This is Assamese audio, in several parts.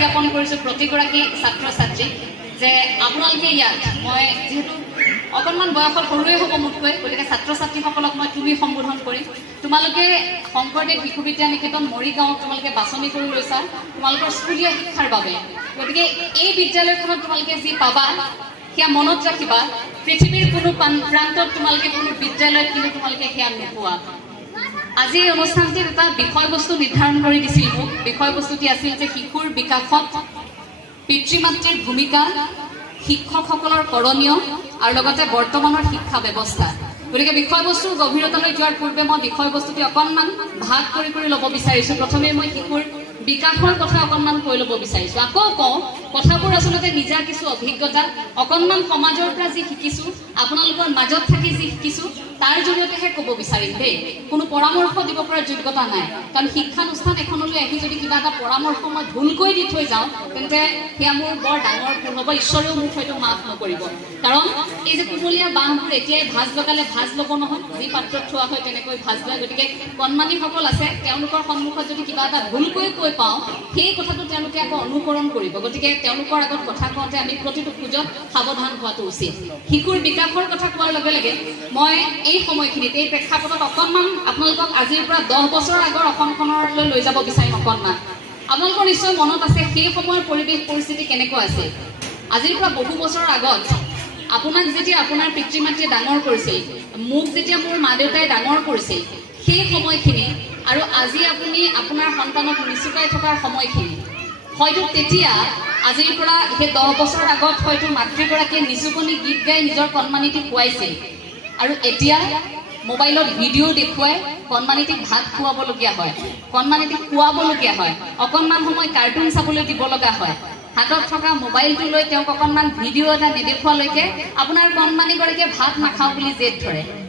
জ্ঞাপন কৰিছোঁ প্ৰতিগৰাকী ছাত্ৰ ছাত্ৰীক যে আপোনালোকে ইয়াত মই যেহেতু অকণমান বয়সত সৰুৱে হ'ব মোতকৈ, গতিকে ছাত্ৰ ছাত্ৰীসকলক মই তুমি সম্বোধন কৰিম। তোমালোকে শংকৰদেৱ শিশু বিদ্যা নিকেতন মৰিগাঁৱক তোমালোকে বাছনি কৰি লৈছা তোমালোকৰ স্কুলীয়া শিক্ষাৰ বাবে। গতিকে এই বিদ্যালয়খনত তোমালোকে যি পাবা সেয়া মনত ৰাখিবা, পৃথিৱীৰ কোনো প্ৰান্তত তোমালোকে কোনো বিদ্যালয়ত কিন্তু তোমালোকে সেয়া নোপোৱা। আজি এই অনুষ্ঠানটিত এটা বিষয়বস্তু নিৰ্ধাৰণ কৰি দিছিল মোক। বিষয়বস্তুটি আছিল যে শিশুৰ বিকাশত পিতৃ মাতৃৰ ভূমিকা, শিক্ষকসকলৰ কৰণীয় আৰু লগতে বৰ্তমানৰ শিক্ষা ব্যৱস্থা। গতিকে বিষয়বস্তুৰ গভীৰতালৈ যোৱাৰ পূৰ্বে মই বিষয়বস্তুটি অকণমান ভাগ কৰি ল'ব বিচাৰিছোঁ। প্ৰথমে মই শিশুৰ বিকাশৰ কথা অকণমান কৈ ল'ব বিচাৰিছোঁ। আকৌ কওঁ, কথাবোৰ আচলতে নিজা কিছু অভিজ্ঞতা, অকণমান সমাজৰ পৰা যি শিকিছোঁ, আপোনালোকৰ মাজত থাকি যি শিকিছোঁ তাৰ জৰিয়তেহে ক'ব বিচাৰিম দেই। কোনো পৰামৰ্শ দিব পৰা যোগ্যতা নাই, কাৰণ শিক্ষানুষ্ঠান এখনলৈ আহি যদি কিবা এটা পৰামৰ্শ মই ভুলকৈ দি থৈ যাওঁ তেন্তে সেয়া মোৰ বৰ ডাঙৰ ভুল হ'ব। ঈশ্বৰেও মোক হয়তো মাফ নকৰিব, কাৰণ এই যে কুমলীয়া বাঁহবোৰ এতিয়াই ভাজ লগালে ভাজ ল'ব নহয়, যি পাত্ৰত থোৱা হয় তেনেকৈ ভাজ লয়। গতিকে কণমানিসকল আছে, তেওঁলোকৰ সন্মুখত যদি কিবা এটা ভুলকৈ কৈ পাওঁ সেই কথাটো তেওঁলোকে আকৌ অনুকৰণ কৰিব। গতিকে তেওঁলোকৰ আগত কথা কওঁতে আমি প্ৰতিটো খোজত সাৱধান হোৱাটো উচিত। শিশুৰ বিকাশৰ কথা কোৱাৰ লগে লগে মই এই সময়খিনিত এই প্ৰেক্ষাপটত অকণমান আপোনালোকক আজিৰ পৰা 10 বছৰ আগৰ অসমখনলৈ লৈ যাব বিচাৰিম। অকণমান আপোনালোকৰ নিশ্চয় মনত আছে সেই সময়ৰ পৰিৱেশ পৰিস্থিতি কেনেকুৱা আছিল। আজিৰ পৰা বহু বছৰ আগত আপোনাক যেতিয়া আপোনাৰ পিতৃ মাতৃয়ে ডাঙৰ কৰিছিল, মোক যেতিয়া মোৰ মা দেউতাই ডাঙৰ কৰিছিল, সেই সময়খিনি আৰু আজি আপুনি আপোনাৰ সন্তানক নিচুকাই থকাৰ সময়খিনি, হয়তো তেতিয়া আজিৰ পৰা সেই 10 বছৰ আগত হয়তো মাতৃগৰাকীয়ে নিচুকনি গীত গাই নিজৰ কণমানিটিক খুৱাইছিল, আৰু এতিয়া মোবাইলত ভিডিঅ' দেখুৱাই কণমানিটিক ভাত খুৱাবলগীয়া হয়, কণমানিটিক খুৱাবলগীয়া হয়, অকণমান সময় কাৰ্টুন চাবলৈ দিব লগা হয়। হাতত থকা মোবাইলটো লৈ তেওঁক অকণমান ভিডিঅ' এটা নেদেখুৱালৈকে আপোনাৰ কণমানিগৰাকীয়ে ভাত নাখাওঁ বুলি জেদ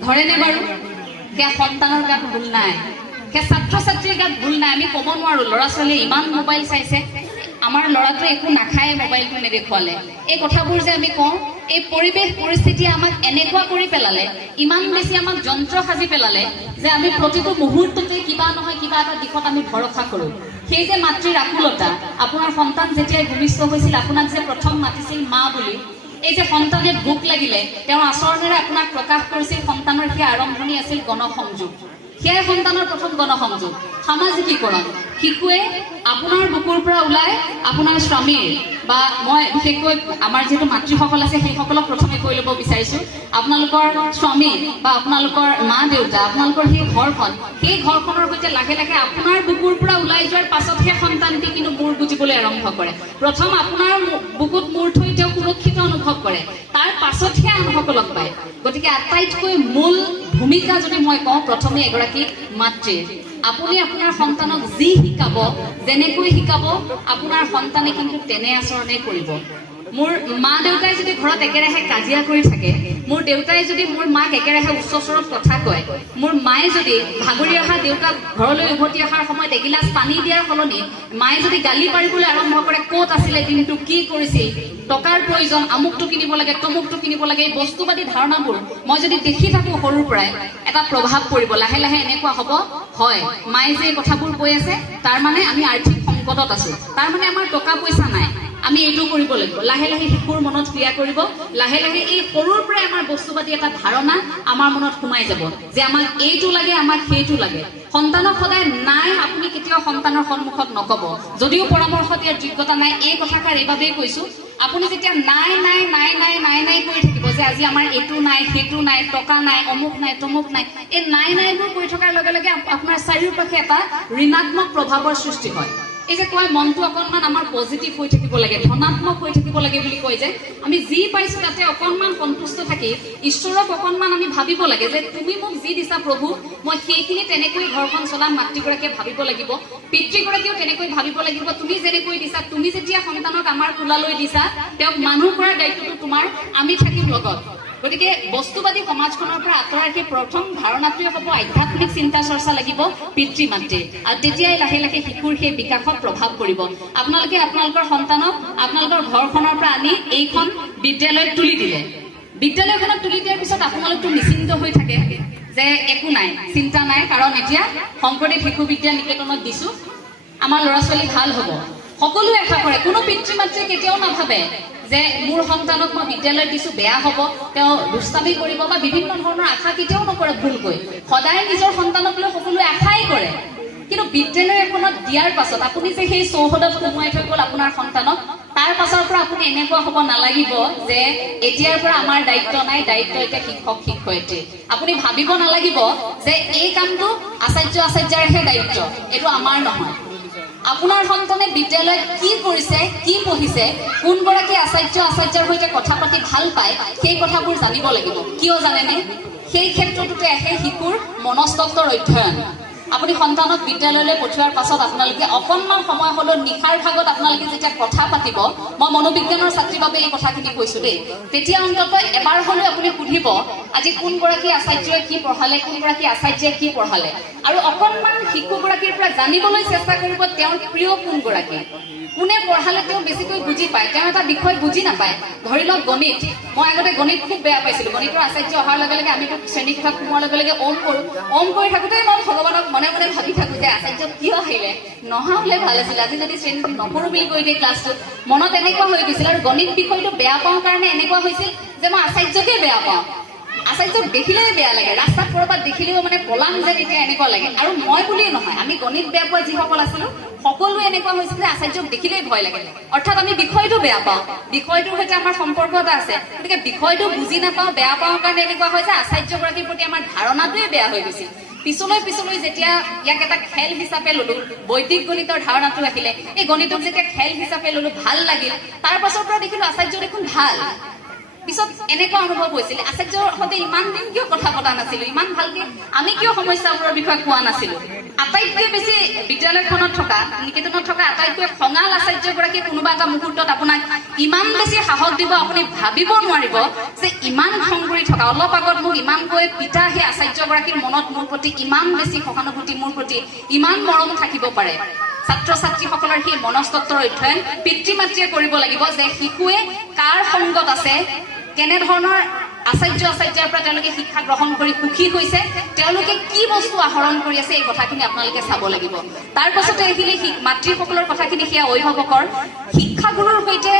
ধৰেনে বাৰু? সেয়া সন্তানৰ গাত ভুল নাই, সেয়া ছাত্ৰ ছাত্ৰীৰ গাত ভুল নাই। আমি ক'ব নোৱাৰোঁ ল'ৰা ছোৱালীয়ে ইমান মোবাইল চাইছে, আমাৰ ল'ৰাটোৱে একো নাখায় মোবাইলটো নেদেখুৱালে। এই কথাবোৰ যে আমি কওঁ, এই পৰিৱেশ পৰিস্থিতিয়ে আমাক এনেকুৱা কৰি পেলালে, ইমান বেছি আমাক যন্ত্ৰ সাজি পেলালে যে আমি প্ৰতিটো মুহূৰ্ততে কিবা নহয় কিবা এটা দিশত আমি ভৰসা কৰোঁ। সেই যে মাতৃৰ আকুলতা, আপোনাৰ সন্তান যেতিয়াই ভূমিষ্ঠ হৈছিল আপোনাক যে প্ৰথম মাতিছিল মা বুলি, এই যে সন্তানে ভোক লাগিলে তেওঁৰ আচৰণেৰে আপোনাক প্ৰকাশ কৰিছিল, সন্তানৰ সেই আৰম্ভণি আছিল গণসংযোগ। সেয়াই সন্তানৰ প্ৰথম গণসংযোগ, সামাজিকীকৰণ। শিশুৱে আপোনাৰ বুকুৰ পৰা ওলাই আপোনাৰ স্বামীৰ বা মই বিশেষকৈ আমাৰ যিহেতু মাতৃসকল আছে সেইসকলক প্ৰথমে কৈ ল'ব বিচাৰিছোঁ, আপোনালোকৰ স্বামী বা আপোনালোকৰ মা দেউতা, আপোনালোকৰ সেই ঘৰখন, সেই ঘৰখনৰ সৈতে লাহে লাহে আপোনাৰ বুকুৰ পৰা ওলাই যোৱাৰ পাছতহে সন্তানটি কিন্তু মূৰ বুজিবলৈ আৰম্ভ কৰে। প্ৰথম আপোনাৰ বুকুত মূৰ থৈ তেওঁ সুৰক্ষিত অনুভৱ কৰে, তাৰ পাছতহে আনসকলক পায়। গতিকে আটাইতকৈ মূল ভূমিকা যদি মই কওঁ, প্ৰথমে এগৰাকী মাতৃৰ। আপুনি আপোনাৰ সন্তানক যি শিকাব, যেনেকৈ শিকাব, আপোনাৰ সন্তানে কিন্তু তেনে আচৰণে কৰিব। মোৰ মা দেউতাই যদি ঘৰত একেৰাহে কাজিয়া কৰি থাকে, মোৰ দেউতাই যদি মোৰ মাক একেৰাহে উচ্চ স্বৰত কথা কয়, মোৰ মায়ে যদি ভাগৰি অহা দেউতাক ঘৰলৈ উভতি অহাৰ সময়ত এগিলাচ পানী দিয়াৰ সলনি মায়ে যদি গালি পাৰিবলৈ আৰম্ভ কৰে, ক'ত আছিলে দিনটো, কি কৰিছিল, টকাৰ প্ৰয়োজন, আমুকটো কিনিব লাগে, তমুকটো কিনিব লাগে, এই বস্তুবাদী ধাৰণাবোৰ মই যদি দেখি থাকোঁ সৰুৰ পৰাই, এটা প্ৰভাৱ পৰিব। লাহে লাহে এনেকুৱা হ'ব, হয় মায়ে যে কথাবোৰ কৈ আছে তাৰ মানে আমি আৰ্থিক সংকটত আছোঁ, তাৰ মানে আমাৰ টকা পইচা নাই, আমি এইটো কৰিব লাগিব। লাহে লাহে শিশুৰ মনত ক্ৰিয়া কৰিব, লাহে লাহে এই সৰুৰ পৰাই আমাৰ বস্তুবাদী এটা ধাৰণা আমাৰ মনত সোমাই যাব যে আমাক এইটো লাগে, আমাক সেইটো লাগে। সন্তানক সদায় নাই আপুনি কেতিয়াও সন্তানৰ সন্মুখত নক'ব, যদিও পৰামৰ্শ দিয়াৰ যোগ্যতা নাই। এই কথাষাৰ এইবাবেই কৈছোঁ, আপুনি যেতিয়া নাই নাই নাই নাই নাই নাই কৰি থাকিব যে আজি আমাৰ এইটো নাই, সেইটো নাই, টকা নাই, অমুক নাই, তমুক নাই, এই নাই নাইবোৰ কৰি থকাৰ লগে লগে আপোনাৰ চাৰিওপাশে এটা ঋণাত্মক প্ৰভাৱৰ সৃষ্টি হয়। এই যে কয় মনটো অকণমান আমাৰ পজিটিভ হৈ থাকিব লাগে, ধনাত্মক হৈ থাকিব লাগে বুলি কয় যে, আমি যি পাইছোঁ তাতে অকণমান সন্তুষ্ট থাকি ঈশ্বৰক অকণমান আমি ভাবিব লাগে যে তুমি মোক যি দিছা প্ৰভু, মই সেইখিনি তেনেকৈ ঘৰখন চলাম। মাতৃগৰাকীয়ে ভাবিব লাগিব, পিতৃগৰাকীয়েও তেনেকৈ ভাবিব লাগিব, তুমি যেনেকৈ দিছা, তুমি যেতিয়া সন্তানক আমাৰ কোলালৈ দিছা, তেওঁক মানুহ কৰাৰ দায়িত্বটো তোমাৰ, আমি থাকিম লগত। গতিকে বস্তুবাদী সমাজখনৰ পৰা আঁতৰাই সেই প্ৰথম ধাৰণাটোৱে হ'ব আধ্যাত্মিক চিন্তা চৰ্চা লাগিব পিতৃ মাতৃৰ, আৰু তেতিয়াই লাহে লাহে শিশুৰ সেই বিকাশত প্ৰভাৱ পৰিব। আপোনালোকে আপোনালোকৰ সন্তানক আপোনালোকৰ ঘৰখনৰ পৰা আনি এইখন বিদ্যালয়ত তুলি দিলে, বিদ্যালয়খনত তুলি দিয়াৰ পিছত আপোনালোকতো নিশ্চিন্ত হৈ থাকে যে একো নাই, চিন্তা নাই, কাৰণ এতিয়া শংকৰদেৱ শিশু বিদ্যা নিকেতনত দিছোঁ, আমাৰ ল'ৰা ছোৱালী ভাল হ'ব। সকলোৱে আশা কৰে কৰে কোনো পিতৃ মাতৃয়ে কেতিয়াও নাভাবে যে মোৰ সন্তানক মই বিদ্যালয়ত দিছো বেয়া হ'ব তেওঁ দুষ্টামি কৰিব বা বিভিন্ন ধৰণৰ আশা কেতিয়াও নকৰে ভুলকৈ সদায় নিজৰ সন্তানক লৈ সকলোৱে আশাই কৰে কিন্তু বিদ্যালয় এখনত দিয়াৰ পাছত আপুনি যে সেই চৌহদত সোমাই থৈ গ'ল আপোনাৰ সন্তানক তাৰ পাছৰ পৰা আপুনি এনেকুৱা হ'ব নালাগিব যে এতিয়াৰ পৰা আমাৰ দায়িত্ব নাই দায়িত্ব এতিয়া শিক্ষক শিক্ষয়িত্ৰী আপুনি ভাবিব নালাগিব যে এই কামটো আচাৰ্যৰহে দায়িত্ব এইটো আমাৰ নহয় আপোনাৰ সন্তানে বিদ্যালয়ত কি কৰিছে কি পঢ়িছে কোনগৰাকী আচাৰ্যৰ সৈতে কথা পাতি ভাল পায় সেই কথাবোৰ জানিব লাগিব কিয় জানেনে সেই ক্ষেত্ৰটোতে আহে শিশুৰ মনস্তত্বৰ অধ্যয়ন আপুনি সন্তানক বিদ্যালয়লৈ পঠিওৱাৰ পাছত আপোনালোকে অকণমান সময় হ'লেও নিশাৰ ভাগত আপোনালোকে যেতিয়া কথা পাতিব মই মনোবিজ্ঞানৰ ছাত্ৰীৰ বাবে এই কথাখিনি কৈছো দেই তেতিয়া অন্তত এবাৰ হ'লেও আপুনি সুধিব আজি কোনগৰাকী আচাৰ্যই কি পঢ়ালে কোনগৰাকী আচাৰ্যই কি পঢ়ালে আৰু অকণমান শিশুগৰাকীৰ পৰা জানিবলৈ চেষ্টা কৰিব তেওঁৰ প্ৰিয় কোনগৰাকী কোনে পঢ়ালে তেওঁ বেছিকৈ বুজি পায় তেওঁ এটা বিষয় বুজি নাপায় ধৰি লওক গণিত মই আগতে গণিত খুব বেয়া পাইছিলো গণিতৰ আচাৰ্য অহাৰ লগে লগে আমিতো শ্ৰেণী কোঠাত সোমোৱাৰ লগে লগে ওম কৰি থাকোঁতে মই ভগৱানক মনে মনে ভাবি থাকো যে আচাৰ্য কিয় আহিলে নহা হ'লে ভাল আছিল আজি যদি শ্ৰেণী নপঢ়ো বুলি কৈ দিয়ে ক্লাছটোত মনত এনেকুৱা হৈ গৈছিল আৰু গণিত বিষয়টো বেয়া পাওঁ কাৰণে এনেকুৱা হৈছিল যে মই আচাৰ্যকে বেয়া পাওঁ আচাৰ্যক দেখিলেই বেয়া লাগে ৰাস্তাত ক'ৰবাত দেখিলেও মানে পলাম যেন এতিয়া এনেকুৱা লাগে আৰু মই বুলিয়ে নহয় আমি গণিত বেয়া পোৱা যিসকল আছিলো সকলোৱে এনেকুৱা হৈছিল যে আচাৰ্যক দেখিলেই ভয় লাগে অৰ্থাৎ আমি বিষয়টো বেয়া পাওঁ বিষয়টোৰ সৈতে আমাৰ সম্পৰ্ক এটা আছে গতিকে বিষয়টো বুজি নাপাওঁ বেয়া পাওঁ কাৰণে এনেকুৱা হয় যে আচাৰ্যগৰাকীৰ প্ৰতি আমাৰ ধাৰণাটোৱে বেয়া হৈ গৈছিল পিছলৈ যেতিয়া ইয়াক এটা খেল হিচাপে ললো বৈদিক গণিতৰ ধাৰণাটো আহিলে এই গণিতক যেতিয়া খেল হিচাপে ললো ভাল লাগিল তাৰ পাছৰ পৰা দেখিলো আচাৰ্য দেখোন ভাল পিছত এনেকুৱা অনুভৱ হৈছিল আচাৰ্যৰ সৈতে ইমান দিন কিয় কথা পতা নাছিলো ইমান ভালকে আমি কিয় সমস্যাবোৰৰ বিষয়ে কোৱা নাছিলো আটাইতকৈ বেছি বিদ্যালয়খনত থকা নিকেতনত থকা আটাইতকৈ খঙাল আচাৰ্যগৰাকী কোনোবা এটা মুহূৰ্তত আপোনাক ইমান বেছি সাহস দিব আপুনি ভাবিব নোৱাৰিব যে ইমান খং কৰি থকা অলপ আগত মোক ইমানকৈ পিতা সেই আচাৰ্যগৰাকীৰ মনত মোৰ প্ৰতি ইমান বেছি সহানুভূতি মোৰ প্ৰতি ইমান মৰম থাকিব পাৰে ছাত্ৰ ছাত্ৰীসকলৰ সেই মনস্তত্বৰ অধ্যয়ন পিতৃ মাতৃয়ে কৰিব লাগিব যে শিশুৱে কাৰ সংগত আছে কেনেধৰণৰ আচাৰ্যৰ পৰা তেওঁলোকে শিক্ষা গ্ৰহণ কৰি সুখী হৈছে তেওঁলোকে কি বস্তু আহৰণ কৰি আছে এই কথাখিনি আপোনালোকে চাব লাগিব তাৰ পাছতে আহিলে মাতৃসকলৰ কথাখিনি সেয়া অভিভাৱকৰ শিক্ষাগুৰুৰ সৈতে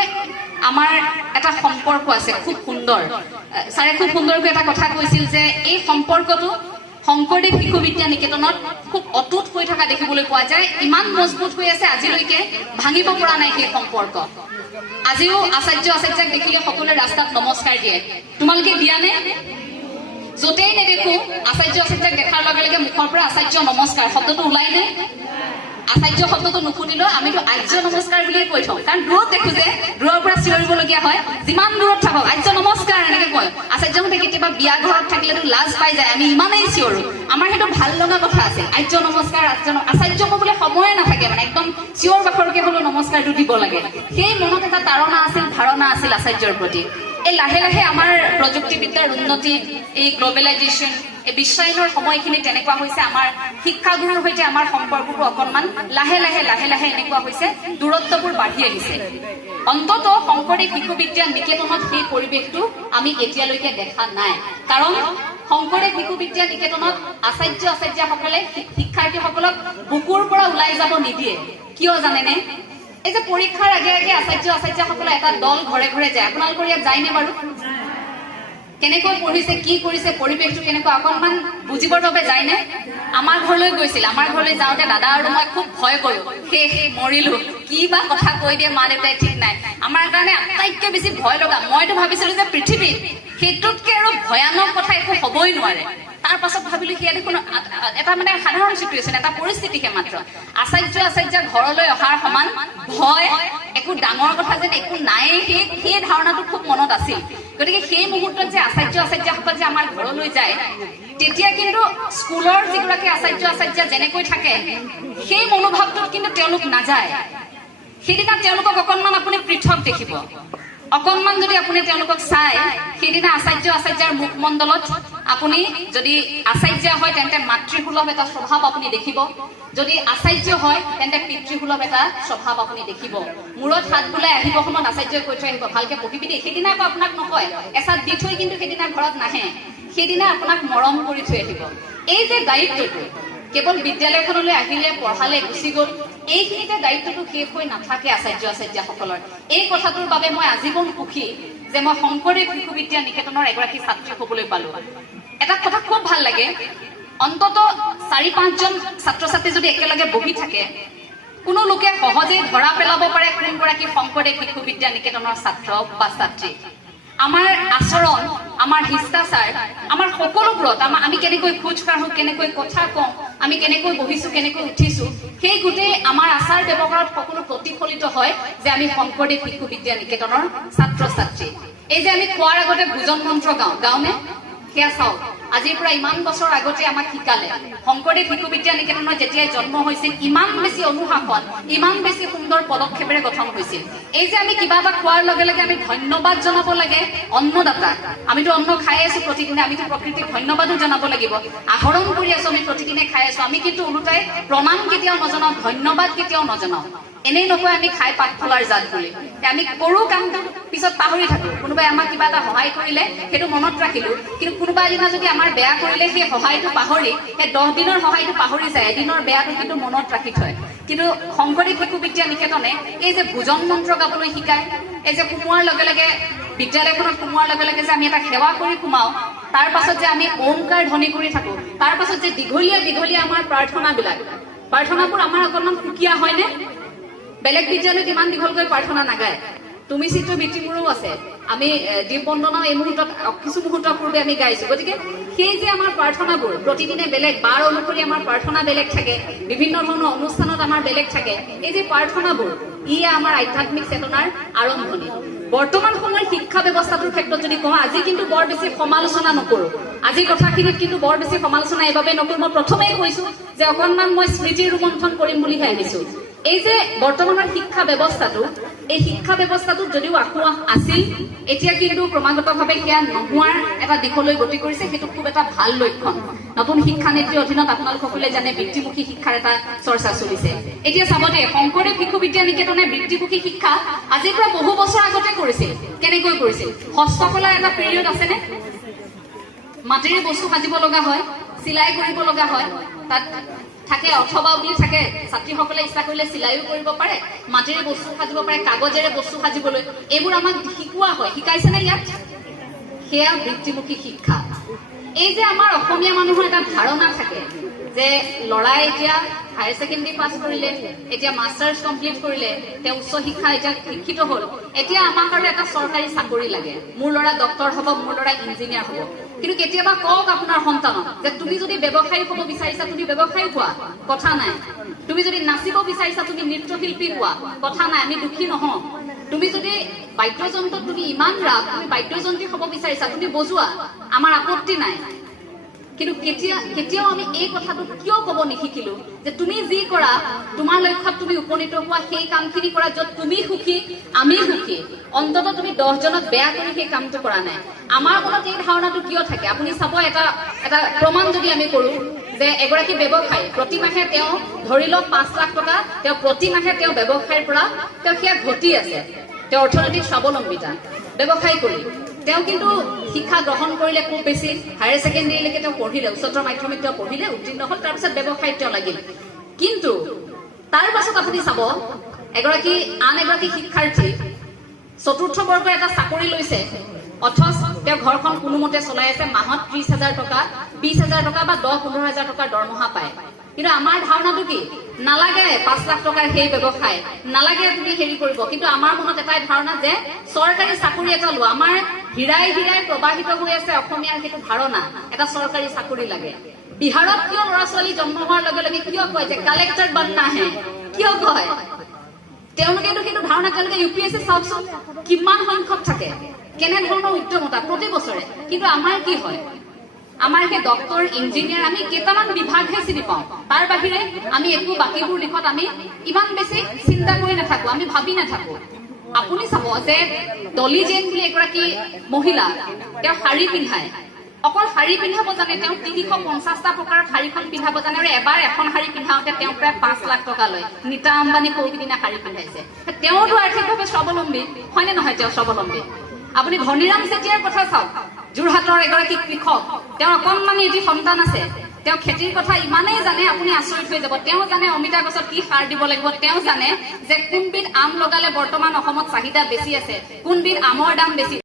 আমাৰ এটা সম্পৰ্ক আছে খুব সুন্দৰ ছাৰে খুব সুন্দৰকৈ এটা কথা কৈছিল যে এই সম্পৰ্কটো শংকৰদেৱ শিশু বিদ্যা নিকেতনত খুব অটুট হৈ থকা দেখিবলৈ পোৱা যায় ইমান মজবুত হৈ আছে আজিলৈকে ভাঙিব পৰা নাই সেই সম্পৰ্ক আজিও আচাৰ্যক দেখিলে সকলোৱে ৰাস্তাত নমস্কাৰ দিয়ে তোমালোকে দিয়া নে য'তেই নেদেখো আচাৰ্যক দেখাৰ লগে লগে মুখৰ পৰা আচাৰ্য নমস্কাৰ শব্দটো ওলাই নে আচাৰ্য শব্দটো নুশুনিলেও আমিতো আৰ্য নমস্কাৰ বুলিয়ে কৈ থওঁ কাৰণ দূৰত দেখো যে দূৰৰ পৰা চিঞৰিবলগীয়া হয় যিমান দূৰত থাকক আৰ্য নমস্কাৰ এনেকে কয় আচাৰ্যহঁতে কেতিয়াবা বিয়া ঘৰত থাকিলেতো লাজ পাই যায় আমি ইমানেই চিঞৰো আমাৰ সেইটো ভাল লগা কথা আছে আৰ্য নমস্কাৰ আচাৰ্য ক'বলৈ সময়ে নাথাকে মানে একদম চিঞৰ বাখৰকে হ'লেও নমস্কাৰটো দিব লাগে সেই মনত এটা ধাৰণা আছিল আচাৰ্যৰ প্ৰতি এই লাহে লাহে আমাৰ প্ৰযুক্তিবিদ্যাৰ উন্নতি এই গ্লবেলাইজেশ্যন এই বিশ্বায়নৰ সময়খিনি তেনেকুৱা হৈছে আমাৰ শিক্ষাগুৰুৰ সৈতে আমাৰ সম্পৰ্কটো অকণমান লাহে লাহে এনেকুৱা হৈছে দূৰত্ববোৰ বাঢ়ি আহিছে অন্তত শংকৰদেৱ শিশু বিদ্যা নিকেতনত সেই পৰিৱেশটো আমি এতিয়ালৈকে দেখা নাই কাৰণ শংকৰদেৱ শিশু বিদ্যা নিকেতনত আচাৰ্যসকলে শিক্ষাৰ্থীসকলক বুকুৰ পৰা ওলাই যাব নিদিয়ে কিয় জানেনে এই যে পৰীক্ষাৰ আগে আগে আচাৰ্যসকলে এটা দল ঘৰে ঘৰে যায় আপোনালোকৰ ইয়াত যায়নে বাৰু কেনেকৈ পঢ়িছে কি কৰিছে পৰিৱেশটো কেনেকুৱা অকণমান বুজিবৰ বাবে যায়নে আমাৰ ঘৰলৈ গৈছিল আমাৰ ঘৰলৈ যাওঁতে দাদা আৰু মই খুব ভয় কৰো সেই মৰিলো কি বা কথা কৈ দিয়ে মা দেউতাই ঠিক নাই আমাৰ কাৰণে আটাইতকৈ বেছি ভয় লগা মইতো ভাবিছিলো যে পৃথিৱীত সেইটোতকৈ আৰু ভয়ানক কথা একো হ'বই নোৱাৰে তাৰ পাছত ভাবিলো সেয়া দেখোন এটা মানে সাধাৰণ চিটুৱেশ্যন এটা পৰিস্থিতিহে মাত্ৰ আচাৰ্য ঘৰলৈ অহাৰ সমান ভয় একো ডাঙৰ কথা যেন একো নাই সেই ধাৰণাটো খুব মনত আছিল গতিকে সেই মুহূৰ্তত যে আচাৰ্যসকল যে আমাৰ ঘৰলৈ যায় তেতিয়া কিন্তু স্কুলৰ যিগৰাকী আচাৰ্য যেনেকৈ থাকে সেই মনোভাৱটোত কিন্তু তেওঁলোক নাযায় সেইদিনা তেওঁলোকক অকণমান আপুনি পৃথক দেখিব অকণমান যদি আপুনি তেওঁলোকক চাই সেইদিনা আচাৰ্যৰ মুখমণ্ডলত আপুনি যদি আচাৰ্য হয় তেন্তে মাতৃসুলভ এটা স্বভাৱ আপুনি দেখিব যদি আচাৰ্য হয় তেন্তে পিতৃসুলভ এটা স্বভাৱ আপুনি দেখিব মূৰত হাত বুলাই আহিব সময়ত আচাৰ্যই কৈ থৈ আহিব ভালকে পঢ়িবি দেই সেইদিনা আকৌ আপোনাক নকয় এচাত দি থৈ কিন্তু সেইদিনা ঘৰত নাহে সেইদিনা আপোনাক মৰম কৰি থৈ আহিব এই যে দায়িত্বটো কেৱল বিদ্যালয়খনলৈ আহিলে পঢ়ালে গুচি গ'ল এইখিনিতে দায়িত্বটো শেষ হৈ নাথাকে আচাৰ্যসকলৰ। এই কথাটোৰ বাবে মই আজীৱন সুখী যে মই শংকৰদেৱ শিশু বিদ্যা নিকেতনৰ এগৰাকী ছাত্ৰী হ'বলৈ পালো। এটা কথা খুব ভাল লাগে, অন্তত 4-5জন ছাত্ৰ ছাত্ৰী যদি একেলগে বহি থাকে, কোনো লোকে সহজেই ধৰা পেলাব পাৰে কোনগৰাকী শংকৰদেৱ শিশু বিদ্যা নিকেতনৰ ছাত্ৰ বা ছাত্ৰী। আমাৰ আচৰণ, আমাৰ শিষ্টাচাৰ, আমাৰ সকলোবোৰত আমি কেনেকৈ খোজ কাঢ়ো, কেনেকৈ কথা কওঁ, আমি কেনেকৈ বহিছো, কেনেকৈ উঠিছো, সেই গোটেই আমাৰ আচাৰ ব্যৱহাৰত সকলো প্ৰতিফলিত হয় যে আমি শংকৰদেৱ শিশু বিদ্যা নিকেতনৰ ছাত্ৰ ছাত্ৰী। এই যে আমি খোৱাৰ আগতে ভোজন মন্ত্ৰ গাওঁনে, সেয়া চাওক, আজিৰ পৰা ইমান বছৰ আগতে আমাক শিকালে। শংকৰদেৱ শিশু বিদ্যা নিকেতনৰ যেতিয়াই জন্ম হৈছিল, ইমান বেছি অনুশাসন, ইমান বেছি সুন্দৰ পদক্ষেপেৰে গঠন হৈছিল। এই যে আমি কিবা এটা খোৱাৰ লগে লগে আমি ধন্যবাদ জনাব লাগে অন্নদাতাক। আমিতো অন্ন খাই আছো প্ৰতিদিনে, আমিতো প্ৰকৃতিক ধন্যবাদো জনাব লাগিব। আহৰণ কৰি আছো, আমি প্ৰতিদিনে খাই আছো, আমি কিন্তু ওলোটাই প্ৰণাম কেতিয়াও নজনাও, ধন্যবাদ কেতিয়াও নজনাও। এনেই নকয় আমি খাই পাত ফলাৰ জাত বুলি। আমি কৰো কামটো পিছত পাহৰি থাকো। কোনোবাই আমাক কিবা এটা সহায় কৰিলে সেইটো মনত ৰাখিলো, কিন্তু কোনোবা এদিনা যদি আমাৰ বেয়া কৰিলে সেই সহায়টো পাহৰি, সেই 10 দিনৰ সহায়টো পাহৰি যায়, এদিনৰ বেয়াটো কিন্তু মনত ৰাখি থয়। কিন্তু শংকৰদেৱ শিশু বিদ্যা নিকেতনে এই যে ভোজন মন্ত্ৰ গাবলৈ শিকায়, এই যে সোমোৱাৰ লগে লগে বিদ্যালয়খনত সোমোৱাৰ লগে লগে যে আমি এটা সেৱা কৰি সোমাওঁ, তাৰ পাছত যে আমি ওমকাৰ ধ্বনি কৰি থাকো, তাৰ পাছত যে দীঘলীয়া আমাৰ প্ৰাৰ্থনাবোৰ আমাৰ অকণমান সুকীয়া হয়নে? বেলেগ বিদ্যালয়ত ইমান দীঘলকৈ প্ৰাৰ্থনা নাগায়। তুমি চিত্ৰ বৃত্তিবোৰো আছে, আমি দীপ বন্দনাও এই মুহূৰ্তত কিছু মুহূৰ্তৰ পূৰ্বে আমি গাইছো। গতিকে সেই যে আমাৰ প্ৰাৰ্থনাবোৰ প্ৰতিদিনে বেলেগ, বাৰ অনুসৰি আমাৰ প্ৰাৰ্থনা বেলেগ থাকে, বিভিন্ন ধৰণৰ অনুষ্ঠানত আমাৰ বেলেগ থাকে। এই যে প্ৰাৰ্থনাবোৰ, ই আমাৰ আধ্যাত্মিক চেতনাৰ আৰম্ভণি। বৰ্তমান সময়ৰ শিক্ষা ব্যৱস্থাটোৰ ক্ষেত্ৰত যদি কওঁ, আজি কিন্তু বৰ বেছি সমালোচনা নকৰো। আজি কথাখিনিত কিন্তু বৰ বেছি সমালোচনা এইবাবে নকৰো। মই প্ৰথমেই কৈছো যে অকণমান মই স্মৃতি ৰোমন্থন কৰিম বুলিহে আহিছো। এই যে বৰ্তমানৰ শিক্ষা ব্যৱস্থাটো, এই শিক্ষা ব্যৱস্থাটোত যদিও আসোঁৱাহ আছিল, এতিয়া কিন্তু ক্ৰমাগতভাৱে সেয়া নোহোৱাৰ এটা দিশলৈ গতি কৰিছে। সেইটো খুব এটা ভাল লক্ষণ। নতুন শিক্ষা নীতিৰ অধীনত আপোনালোক সকলে জানে বৃত্তিমুখী শিক্ষাৰ এটা চৰ্চা চলিছে। এতিয়া চাব দে, শংকৰদেৱ শিশু বিদ্যা নিকেতনে বৃত্তিমুখী শিক্ষা আজিৰ পৰা বহু বছৰ আগতে কৰিছিল। কেনেকৈ কৰিছিল? হস্তকলাৰ এটা পিৰিয়ড আছেনে? মাটিৰে বস্তু সাজিব লগা হয়, চিলাই কৰিব লগা হয়, তাত থাকে অথবা বুলি থাকে। ছাত্ৰীসকলে ইচ্ছা কৰিলে চিলাইও কৰিব পাৰে, মাটিৰে বস্তু সাজিব পাৰে, কাগজেৰে বস্তু সাজিবলৈ, এইবোৰ আমাক শিকোৱা হয়। শিকাইছেনে ইয়াত? সেয়া বৃত্তিমুখী শিক্ষা। এই যে আমাৰ অসমীয়া মানুহৰ এটা ধাৰণা থাকে যে ল'ৰাই এতিয়া হায়াৰ ছেকেণ্ডেৰী পাছ কৰিলে, এতিয়া মাষ্টাৰ্ছ কমপ্লিট কৰিলে, তেওঁ উচ্চ শিক্ষা এতিয়া শিক্ষিত হ'ল, এতিয়া আমাক আৰু এটা চৰকাৰী চাকৰি লাগে, মোৰ ল'ৰা ডক্তৰ হ'ব, মোৰ ল'ৰা ইঞ্জিনিয়াৰ হ'ব। কিন্তু কেতিয়াবা কওক আপোনাৰ সন্তানক যে তুমি যদি ব্যৱসায়ী হ'ব বিচাৰিছা, তুমি ব্যৱসায়ী হোৱা, কথা নাই। তুমি যদি নাচিব বিচাৰিছা, তুমি নৃত্যশিল্পী হোৱা, কথা নাই, আমি দুখী নহওঁ। তুমি যদি বাদ্যযন্ত্ৰত তুমি ইমান ৰাপ, তুমি বাদ্যযন্ত্ৰী হ'ব বিচাৰিছা, তুমি বজোৱা, আমাৰ আপত্তি নাই। কিন্তু কেতিয়াও আমি এই কথাটো কিয় ক'ব নিশিকিলো যে তুমি যি কৰা, তোমাৰ লক্ষ্যত তুমি উপনীত হোৱা, সেই কামখিনি কৰা য'ত তুমি সুখী, আমি সুখী। অন্তত তুমি 10 জনক বেয়া কৰি সেই কামটো কৰা নাই। আমাৰ মনত এই ধাৰণাটো কিয় থাকে? আপুনি চাব, এটা প্ৰমাণ যদি আমি কৰো যে এগৰাকী ব্যৱসায়ী প্ৰতিমাহে তেওঁ ধৰি লওক 5 লাখ টকা তেওঁ প্ৰতিমাহে তেওঁ ব্যৱসায়ৰ পৰা তেওঁ সেয়া ঘটি আছে, তেওঁ অৰ্থনৈতিক স্বাৱলম্বিতা ব্যৱসায় কৰি। তেওঁ কিন্তু শিক্ষা গ্ৰহণ কৰিলে খুব বেছি হায়াৰ ছেকেণ্ডেৰীলৈকে তেওঁ পঢ়িলে, উচ্চতৰ মাধ্যমিক তেওঁ পঢ়িলে, উত্তীৰ্ণ হ'ল, তাৰপিছত ব্যৱসায়ত তেওঁ লাগিল। কিন্তু তাৰ পাছত আপুনি চাব, আন এগৰাকী শিক্ষাৰ্থী 4ৰ্থ বৰ্গৰ এটা চাকৰি লৈছে, অথচ তেওঁ ঘৰখন কোনোমতে চলাই আছে, মাহত 30,000 টকা, 20,000 টকা বা 10-15,000 টকাৰ দৰমহা পায়। কিন্তু আমাৰ ধাৰণাটো কি? নালাগে 5 লাখ টকাৰ সেই ব্যৱসায়, নালাগে তুমি হেৰি কৰিব। কিন্তু আমাৰ মনত এটাই ধাৰণা যে চৰকাৰী চাকৰি এটা লোৱা, আমাৰ হীৰাই প্ৰবাহিত হৈ আছে অসমীয়াৰ সেইটো ধাৰণা, এটা চৰকাৰী চাকৰি লাগে। বিহাৰত কিয় ল'ৰা ছোৱালী জন্ম হোৱাৰ লগে লগে কিয় কয় যে কালেক্টৰ বননা হে? কিয় কয়? তেওঁলোকেতো কিন্তু ধাৰণা, তেওঁলোকে UPSC চাওকচোন কিমান সংখ্যক থাকে, কেনেধৰণৰ উদ্যমতা প্ৰতি বছৰে। কিন্তু আমাৰ কি হয়? আমাৰ সেই ডক্তৰ, ইঞ্জিনিয়াৰ, আমি কেইটামান বিভাগহে চিনি পাওঁ, তাৰ বাহিৰে আমি একো বাকীবোৰ দিশত আমি ইমান বেছি চিন্তা কৰি নাথাকো, আমি ভাবি নাথাকো। আপুনি চাব যে ডলি জেন বুলি এগৰাকী মহিলা, তেওঁ শাৰী পিন্ধায়, অকল শাৰী পিন্ধাব জানে, তেওঁ 350টা প্ৰকাৰৰ শাৰীখন পিন্ধাব জানে, আৰু এবাৰ এখন শাৰী পিন্ধাওঁতে তেওঁ প্ৰায় 5 লাখ টকা লয়। নীতা আম্বানী সৌদিনা শাৰী পিন্ধাইছে, তেওঁতো আৰ্থিকভাৱে স্বাৱলম্বী হয়নে নহয়? তেওঁ স্বাৱলম্বী। আপুনি ধনীৰাম চেতিয়াৰ কথা চাওক, যোৰহাটৰ এগৰাকী কৃষক, তেওঁৰ অকণমানি এটি সন্তান আছে, তেওঁ খেতিৰ কথা ইমানেই জানে আপুনি আচৰিত হৈ যাব তেওঁ জানে অমিতা গছত কি সাৰ দিব লাগিব তেওঁ জানে যে কোনবিধ আম লগালে বৰ্তমান অসমত চাহিদা বেছি আছে কোনবিধ আমৰ দাম বেছি